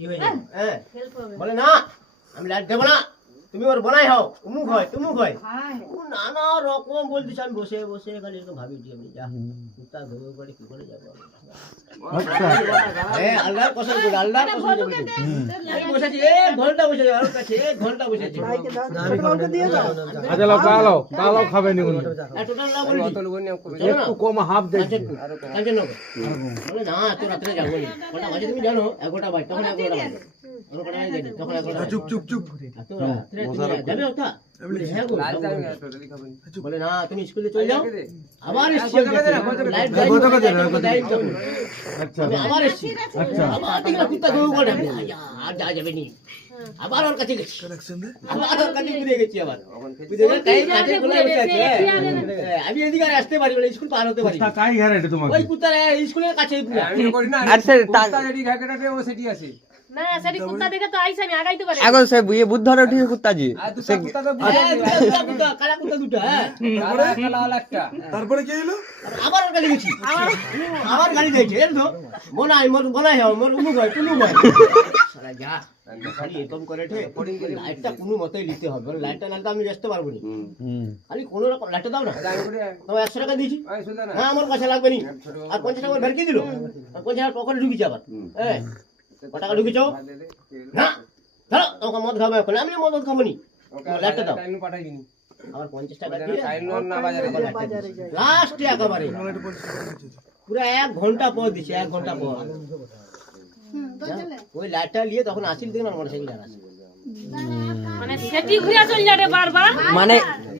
ই হয়ে যাবে হ্যাঁ বলে না আমি লাইট দেবো না তুমি ওর বনাই হও উমুক হয় তুমুক হয় ও নানা রকম বলতিস আমি বসে বসে খালি এরকম ভাবি যে আমি যা কুত্তা ধরে করে কি করে যাবো হ্যাঁ আল্লাহর কসম করে আল্লাহর কসম করে আমি বসেছি এক ঘন্টা বসেছি আর কাছে এক ঘন্টা বসেছি আচ্ছা লাও কালো খাবে নি উনি টোটাল না বলি একটু কম হাফ দেখি কাঞ্চন বলে না তো রাত্রে যাবো না কটা বাজে তুমি জানো 11টা বাজে তখন 11টা বাজে তখন 11টা চুপ চুপ চুপ যাবে ওটা হ্যাঁ গো বলে না তুমি স্কুলে চলে যাও আবার এসছি লাইট আবার এসছি আবার দেখলাম কুত্তা গৌ করে আর যা যাবে নি আবার ওর কাছে গেছি আবার ওর কাছে ঘুরে গেছি আবার কাছে গোলায় বসে আছে আমি এদিকে আর আসতে পারি না স্কুল পার হতে পারি কাই ঘরে এটা তোমার ওই কুত্তার স্কুলের কাছে আমি করি না আচ্ছা কুত্তা রেডি ঘাগড়াতে ও সেটি আছে না সেটি কুত্তা দেখে তো আইছে আমি আগাইতে পারি এখন সে বুয়ে বুদ্ধরে উঠে কুত্তা জি আর দুটো কুত্তা তো কুত্তা কালা কুত্তা দুটো হ্যাঁ লাল একটা তারপরে কি হলো আবার ওর কাছে গেছি আবার গাড়ি দিয়েছে এর তো মনাই হয় মোর উমুক হয় টুলু হয় সারা যা খালি এরকম করে লাইটটা কোনো মতেই নিতে হবে লাইটটা না আমি আসতে পারবো না খালি কোনো রকম লাইটটা দাও না তোমার 100 টাকা দিয়েছি হ্যাঁ আমার কাছে লাগবে নি আর 50 টাকা ভেরকি দিল আর 50 টাকা পকেটে ঢুকিছে আবার হ্যাঁ কত টাকা ঢুকিছো না ধরো তোমাকে মদ খাবো এখন আমি মদ খাবো নি লাইটটা দাও আমার 50 টাকা দিয়ে লাস্টে একেবারে পুরো 1 ঘন্টা পর দিছে 1 ঘন্টা পর ওই লাইটটা নিয়ে তখন আসিল দেখুন মোটরসাইকেল আর আসে মানে সেটি ঘুরে চল যাবে বারবার মানে